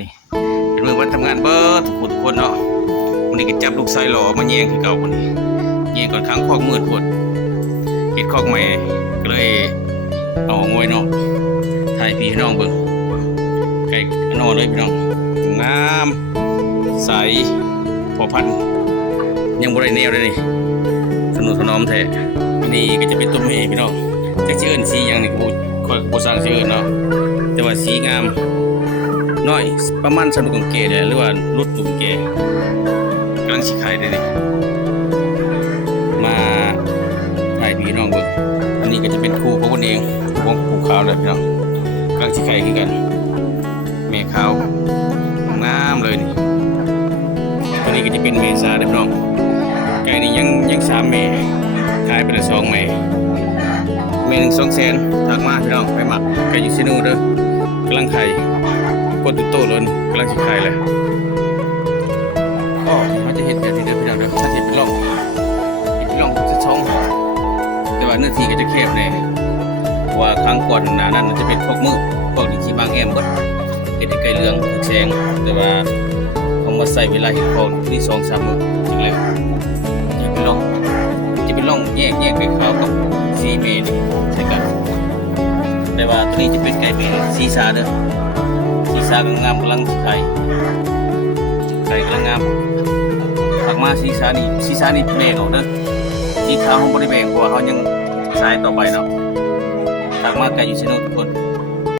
นี่เป็นมือวันทำงานเบิร์ทุกคนเนาะวันนี้ก็จับลูกไส้หล่อมาแย่งคือเก่าคนนี้แย่งก่อนครั้งคอกมืดปวดเห็ดคอกใหม่ก็เลยเอางวยเนาะถ่ายพี่น้องเบิ่งไก่นอนเลยพี่น้องงามใสพอพันยังบ่ได้แนวเลยนี่สนุกสนอมแท้นี่ก็จะเป็นต้นเมฆพี่น้องจะชื่อสีอย่างนี้กูค่อยบ่สร้างชื่อเนาะแต่ว่าสีงามน้อยประมาณสนุกของเกเลยหรือว่ารุดตุ่มเกกำลังสิขายได้นี่มาถ่ายพี่น้องเบิ่งอันนี้ก็จะเป็นคู่ของคนเองของคู่ขาวเลยพี่น้องกำลังสิขายคือกันแม่ขาวงามเลยนี่ตัวนี้ก็จะเป็นเมษาเด้อพี่น้องไก่นี่ยัง3เมษขายไปละ2เมษเมษ1-200,000ถักมาพี่น้องไปหมักไก่อยู่ซินูเด้อกำลังไข่กดโตเลยกำลังสิขายเลยก็มันจะเห็นแบบนี้เด้อพี่น้องเด้อมันจะเป็นร่องจะช่องแต่ว่าเนื้อที่ก็จะแคบแน่ว่าครั้งก่อนหน้านั้นมันจะเป็นพวกมืดพวกดินที่บางแอมเบิดเห็ดไก่เรื่องแสงแต่ว่าเอามาใส่เวลาเห็ดพอที่2-3 มื้อจึงแล้วจะเป็นร่องแยกไปขาวกับสีเมนใช่กันแต่ว่าตัวนี้จะเป็นไก่เมนสีสาเด้อสีสากำลังงามกำลังไข่กำลังงามถักมาสีสานี่แม่ออกเด้อสีขาวของบริเวณเพราะว่าเขายังสายต่อไปเนาะถักมาไก่อยู่เชนทุกคน